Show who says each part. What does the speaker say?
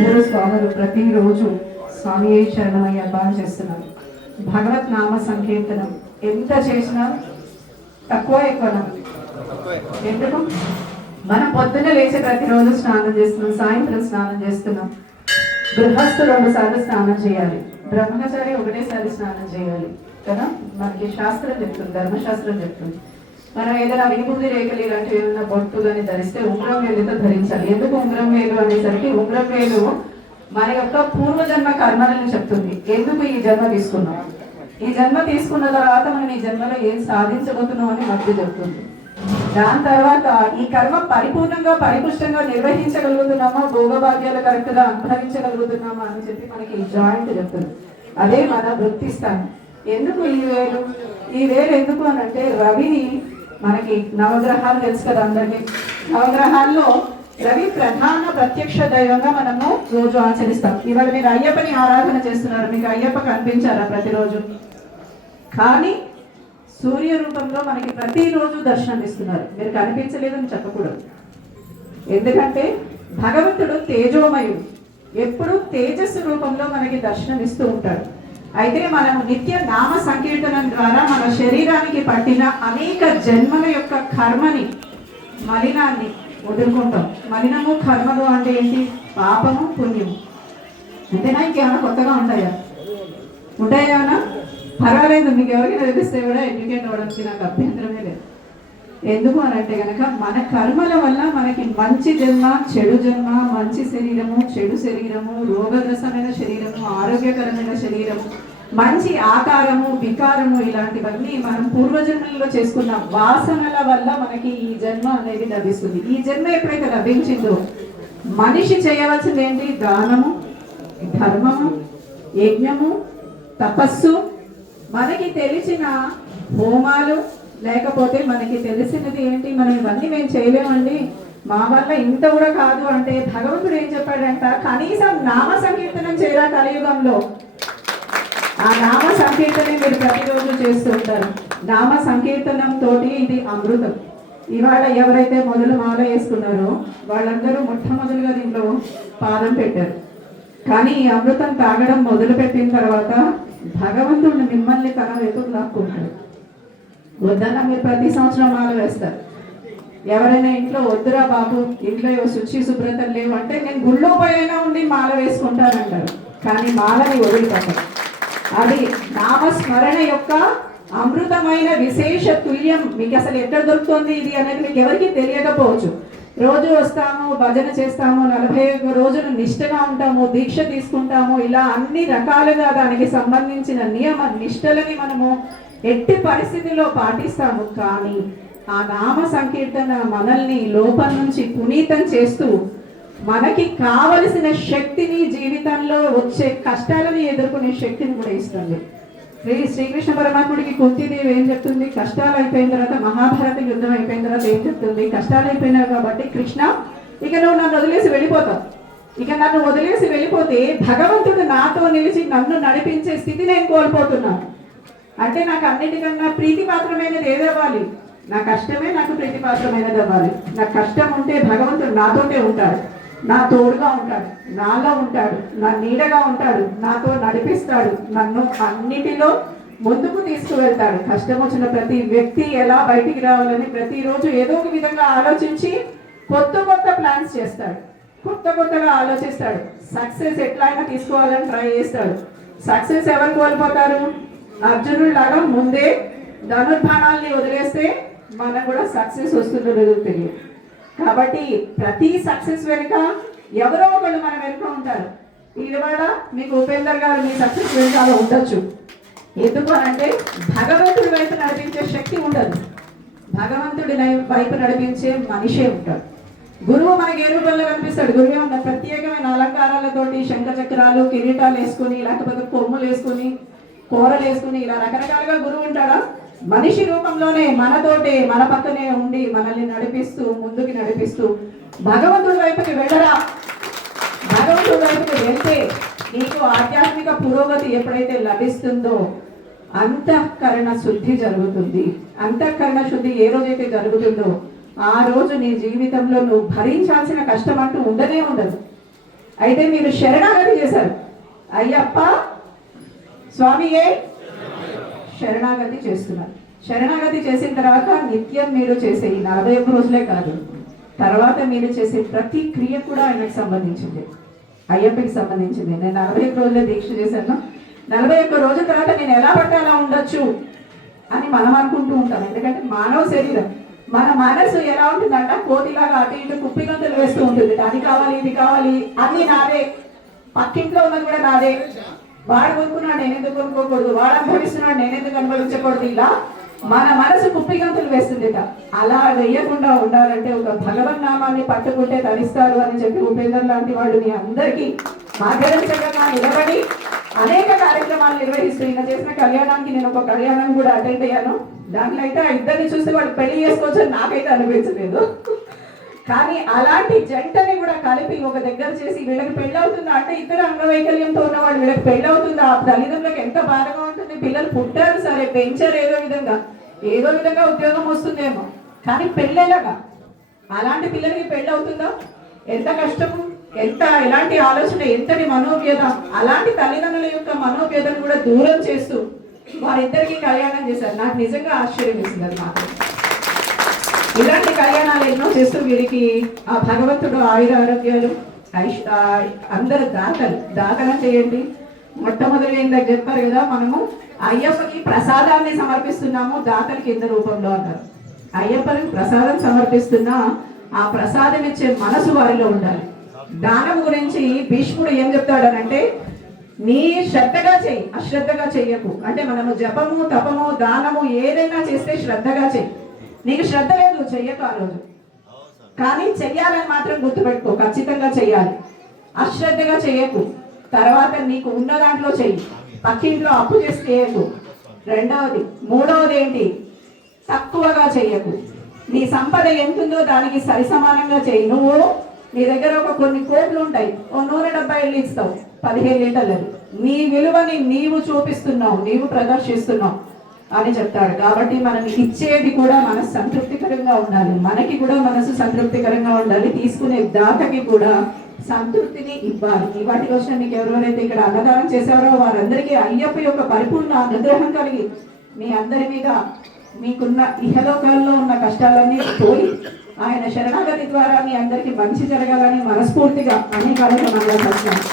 Speaker 1: మీరందరూ స్వాములు ప్రతిరోజు స్వామి శరణమయ్య బాగా చేస్తున్నారు భగవత్ నామ సంకీర్తనం ఎంత చేసినా తక్కువ ఎక్కువనా ఎందుకు? మనం పొద్దున్న లేచి ప్రతిరోజు స్నానం చేస్తున్నాం సాయంత్రం స్నానం చేస్తున్నాం. గృహస్థు రెండు సార్లు స్నానం చేయాలి. బ్రహ్మచారి ఒకటేసారి స్నానం చేయాలి. కదా? మనకి శాస్త్రం చెప్తుంది ధర్మశాస్త్రం చెప్తుంది. మనం ఏదైనా విభూతి రేఖలు ఇలాంటివి ఏమైనా బొట్టు కానీ ధరిస్తే ఉంగరం వేలుతో ధరించాలి. ఎందుకు ఉంగరం వేలు అనేసరికి ఉంగరం వేలు మన యొక్క పూర్వజన్మ కర్మలను చెప్తుంది. ఎందుకు ఈ జన్మ తీసుకున్నాం? ఈ జన్మ తీసుకున్న తర్వాత మనం ఈ జన్మలో ఏం సాధించబోతున్నాం అని మధ్య చెప్తుంది. దాని తర్వాత ఈ కర్మ పరిపూర్ణంగా పరిపుష్టంగా నిర్వహించగలుగుతున్నామా? భోగభాగ్యాలు కరెక్ట్గా అనుభవించగలుగుతున్నామా అని చెప్పి మనకి ఈ జాయింట్ చెప్తుంది. అదే మన వృత్తి స్థానం. ఎందుకు ఈ వేలు? ఈ వేలు ఎందుకు అని అంటే రవిని మనకి నవగ్రహాలు తెలుసు కదా అందరికీ? నవగ్రహాల్లో రవి ప్రధాన ప్రత్యక్ష దైవంగా మనము రోజు ఆచరిస్తాం. ఇవాళ మీరు అయ్యప్పని ఆరాధన చేస్తున్నారు. మీకు అయ్యప్ప కనిపించారా ప్రతిరోజు? కానీ సూర్య రూపంలో మనకి ప్రతిరోజు దర్శనం ఇస్తున్నారు. మీరు కనిపించలేదని చెప్పకూడదు. ఎందుకంటే భగవంతుడు తేజోమయుడు. ఎప్పుడు తేజస్సు రూపంలో మనకి దర్శనం ఇస్తూ ఉంటాడు. అయితే మనం నిత్య నామ సంకీర్తనం ద్వారా మన శరీరానికి పట్టిన అనేక జన్మల యొక్క కర్మని మలినాన్ని వదులుకుంటాం. మలినము కర్మలు అంటే ఏంటి? పాపము పుణ్యము. అంతేనా? ఇంకేమైనా కొత్తగా ఉంటాయా? ఉంటాయా పర్వాలేదు మీకు ఎవరికైనా తెలిస్తే కూడా ఎడ్యుకేట్ అవ్వడానికి నాకు అభ్యంతరమే లేదు. ఎందుకు అని అంటే కనుక మన కర్మల వల్ల మనకి మంచి జన్మ చెడు జన్మ మంచి శరీరము చెడు శరీరము రోగగ్రస్తమైన శరీరము ఆరోగ్యకరమైన శరీరము మంచి ఆకారము వికారము ఇలాంటివన్నీ మనం పూర్వజన్మల్లో చేసుకున్న వాసనల వల్ల మనకి ఈ జన్మ అనేది లభిస్తుంది. ఈ జన్మ ఎప్పుడైతే లభించిందో మనిషి చేయవలసింది ఏంటి దానము ధర్మము యజ్ఞము తపస్సు మనకి తెలిసిన హోమాలు లేకపోతే మనకి తెలిసినది ఏంటి? మనం ఇవన్నీ మేము చేయలేమండి. మా వల్ల ఇంత కూడా కాదు అంటే భగవంతుడు ఏం చెప్పాడంట? కనీసం నామ సంకీర్తనం చేయరా కలియుగంలో? ఆ నామ సంకీర్తనే మీరు ప్రతిరోజు చేస్తూ ఉంటారు. నామ సంకీర్తనం తోటి ఇది అమృతం. ఇవాళ ఎవరైతే మొదలు మాల వేసుకున్నారో వాళ్ళందరూ మొట్టమొదలుగా దీంట్లో పాదం పెట్టారు. కానీ ఈ అమృతం తాగడం మొదలు పెట్టిన తర్వాత భగవంతుడు మిమ్మల్ని తన వెతుకు లాక్కుంటాడు. వద్దన్నా మీరు ప్రతి సంవత్సరం మాల వేస్తారు. ఎవరైనా ఇంట్లో వద్దురా బాబు ఇంట్లో ఏవో శుచి శుభ్రత లేవు అంటే నేను గుళ్ళో పోయినా ఉండి మాల వేసుకుంటానంటారు. కానీ మాలని వదిలిపెట్టరు. అది నామస్మరణ యొక్క అమృతమైన విశేష తుల్యం. మీకు అసలు ఎక్కడ దొరుకుతుంది ఇది అనేది మీకు ఎవరికి తెలియకపోవచ్చు. రోజు వస్తాము భజన చేస్తాము నలభై ఒక్క రోజులు నిష్టగా ఉంటాము దీక్ష తీసుకుంటాము. ఇలా అన్ని రకాలుగా దానికి సంబంధించిన నియమ నిష్టలని మనము ఎట్టి పరిస్థితిలో పాటిస్తాము కానీ ఆ నామ సంకీర్తన మనల్ని లోపం నుంచి పునీతం చేస్తూ మనకి కావలసిన శక్తిని జీవితంలో వచ్చే కష్టాలని ఎదుర్కొనే శక్తిని కూడా ఇస్తుంది. శ్రీ శ్రీకృష్ణ పరమాత్ముడికి కుంతిదేవి ఏం చెప్తుంది? కష్టాలు అయిపోయిన తర్వాత మహాభారత యుద్ధం అయిపోయిన తర్వాత ఏం చెప్తుంది? కష్టాలు అయిపోయినావు కాబట్టి కృష్ణ ఇక నువ్వు నన్ను వదిలేసి వెళ్ళిపోతావు. ఇక నన్ను వదిలేసి వెళ్ళిపోతే భగవంతుడు నాతో నిలిచి నన్ను నడిపించే స్థితి నేను కోల్పోతున్నాను. అంటే నాకు అన్నిటికన్నా ప్రీతిపాత్రమైనది ఏది అవ్వాలి నా కష్టమే నాకు ప్రీతి పాత్రమైనది అవ్వాలి నా కష్టం ఉంటే భగవంతుడు నాతోటే ఉంటాడు. నా తోడుగా ఉంటాడు. నాలో ఉంటాడు. నా నీడగా ఉంటాడు. నాతో నడిపిస్తాడు. నన్ను అన్నిటిలో ముందుకు తీసుకువెళ్తాడు. కష్టం వచ్చిన ప్రతి వ్యక్తి ఎలా బయటికి రావాలని ప్రతిరోజు ఏదో ఒక విధంగా ఆలోచించి కొత్త కొత్త ప్లాన్స్ చేస్తాడు. కొత్త కొత్తగా ఆలోచిస్తాడు. సక్సెస్ ఎట్లా అయినా తీసుకోవాలని ట్రై చేస్తాడు. సక్సెస్ ఎవరు కోల్పోతారు? అర్జునుడు లాగా ముందే ధనుర్బాణాలని వదిలేస్తే మనకు కూడా సక్సెస్ వస్తుందో తెలియదు. కాబట్టి ప్రతి సక్సెస్ వెనుక ఎవరో ఒకళ్ళు మన వెనుక ఉంటారు. ఇవాళ మీకు ఉపేందర్ గారు మీ సక్సెస్ వెనుకాల ఉండొచ్చు. ఎందుకు అంటే భగవంతుడి వైపు నడిపించే శక్తి ఉండదు. భగవంతుడి వైపు నడిపించే మనిషే ఉంటాడు. గురువు మనకి ఏ రూపంలో కనిపిస్తాడు? గురువు ఉన్న ప్రత్యేకమైన అలంకారాలతోటి శంఖ చక్రాలు కిరీటాలు వేసుకుని లేకపోతే కొమ్ములు వేసుకుని కోరలేసుకుని ఇలా రకరకాలుగా గురువు ఉంటాడా? మనిషి రూపంలోనే మనతోటే మన పక్కనే ఉండి మనల్ని నడిపిస్తూ ముందుకి నడిపిస్తూ భగవంతుడి వైపుకి వెళ్ళరా? భగవంతుడి వైపుకి వెళ్తే నీకు ఆధ్యాత్మిక పురోగతి ఎప్పుడైతే లభిస్తుందో అంతఃకరణ శుద్ధి జరుగుతుంది. అంతఃకరణ శుద్ధి ఏ రోజైతే జరుగుతుందో ఆ రోజు నీ జీవితంలో నువ్వు భరించాల్సిన కష్టం అంటూ ఉండనే ఉండదు. అయితే మీరు శరణాగతి చేశారు. అయ్యప్ప స్వామియే శరణాగతి చేస్తున్నారు. శరణాగతి చేసిన తర్వాత నిత్యం మీరు చేసే ఈ నలభై ఒక్క రోజులే కాదు తర్వాత మీరు చేసే ప్రతి క్రియ కూడా ఆయనకు సంబంధించింది. అయ్యప్పకి సంబంధించింది. నేను నలభై ఒక్క రోజులే దీక్ష చేశాను. నలభై ఒక్క రోజుల తర్వాత నేను ఎలా పడితే అలా ఉండొచ్చు అని మనం అనుకుంటూ ఉంటాం. ఎందుకంటే మానవ శరీరం మన మనసు ఎలా ఉంటుందంట కోతిలాగా అటు ఇటు కుప్పి గంతులు వేస్తూ ఉంటుంది. అది కావాలి ఇది కావాలి అన్ని నాదే పక్కింట్లో ఉన్నది కూడా నాదే వాడు కొనుక్కున్నాడు నేను ఎందుకు కొనుక్కోకూడదు? వాడు అనుభవిస్తున్నాడు నేను ఎందుకు అనుభవించకూడదు? ఇలా మన మనసు కుప్పిగంతులు వేస్తుందిట. అలా వేయకుండా ఉండాలంటే ఒక భగవన్ నామాన్ని పట్టుకుంటే తరిస్తారు అని చెప్పి ఉపేందర్ లాంటి వాళ్ళు మీ అందరికీ మార్గదర్శకంగా నిలబడి అనేక కార్యక్రమాలు నిర్వహిస్తూ ఈయన చేసిన కళ్యాణానికి నేను ఒక కళ్యాణం కూడా అటెండ్ అయ్యాను. దాంట్లో అయితే ఆ ఇద్దరిని చూసి వాళ్ళు పెళ్ళి చేసుకోవచ్చు నాకైతే అనిపించలేదు. కానీ అలాంటి జంటని కూడా కలిపి ఒక దగ్గర చేసి వీళ్ళకి పెళ్ళి అవుతుందా అంటే ఇద్దరు అంగవైకల్యంతో ఉన్నవాడు వీళ్ళకి పెళ్ళి అవుతుందా ఆ తల్లిదండ్రులకు ఎంత బాధగా ఉంటుంది? పిల్లలు పుట్టారు సరే పెంచారు ఏదో విధంగా. ఏదో విధంగా ఉద్యోగం వస్తుందేమో. కానీ పెళ్ళేలాగా? అలాంటి పిల్లలకి పెళ్ళవుతుందా? ఎంత కష్టము? ఎంత ఎలాంటి ఆలోచన? ఎంతటి మనోవ్యత అలాంటి తల్లిదండ్రుల యొక్క మనోవ్యతను కూడా దూరం చేస్తూ వారిద్దరికీ కళ్యాణం చేశారు. నాకు నిజంగా ఆశ్చర్యం వేసింది అది మాత్రం. ఇలాంటి కళ్యాణాలు ఎన్నో చేస్తూ వీరికి ఆ భగవంతుడు ఆయుర ఆరోగ్యాలు ఐష్- అందరు దాతలు. దాతలు చేయండి మొట్టమొదటి ఇందాక చెప్పారు కదా మనము అయ్యప్పకి ప్రసాదాన్ని సమర్పిస్తున్నాము దాతలు కింద రూపంలో అన్నారు. అయ్యప్పకి ప్రసాదం సమర్పిస్తున్నా ఆ ప్రసాదం ఇచ్చే మనసు వారిలో ఉండాలి. దానం గురించి భీష్ముడు ఏం చెప్తాడనంటే నీ శ్రద్ధగా చెయ్యి అశ్రద్ధగా చెయ్యకు. అంటే మనము జపము తపము దానము ఏదైనా చేస్తే శ్రద్ధగా చెయ్యి. నీకు శ్రద్ధ లేదు చెయ్యకు ఆ రోజు. కానీ చెయ్యాలని మాత్రం గుర్తుపెట్టుకో ఖచ్చితంగా చెయ్యాలి. అశ్రద్ధగా చెయ్యకు. తర్వాత నీకు ఉన్న దాంట్లో చెయ్యి. పక్కింట్లో అప్పు చేసి చేయకు. రెండవది మూడవది ఏంటి? తక్కువగా చెయ్యకు. నీ సంపద ఎంతుందో దానికి సరిసమానంగా చేయి నువ్వు నీ దగ్గర ఒక కొన్ని కోట్లు ఉంటాయి. ఓ నూట డెబ్బై వెళ్ళి ఇస్తావు. పదిహేను లీటర్లు నీ విలువని నీవు చూపిస్తున్నావు నీవు ప్రదర్శిస్తున్నావు. అని చెప్తారు. కాబట్టి మనం ఇచ్చేది కూడా మనసు సంతృప్తికరంగా ఉండాలి. మనకి కూడా మనసు సంతృప్తికరంగా ఉండాలి. తీసుకునే దాతకి కూడా సంతృప్తిని ఇవ్వాలి. ఇవాటి వచ్చిన మీకు ఎవరెవరైతే ఇక్కడ అన్నదానం చేశారో వారందరికీ అయ్యప్ప యొక్క పరిపూర్ణ అనుగ్రహం కలిగి మీ అందరి మీద మీకున్న ఇహలోకాల్లో ఉన్న కష్టాలన్నీ పోయి ఆయన శరణాగతి ద్వారా మీ అందరికీ మంచి జరగాలని మనస్ఫూర్తిగా అన్ని కార్యక్రమాల్లో చేస్తున్నాను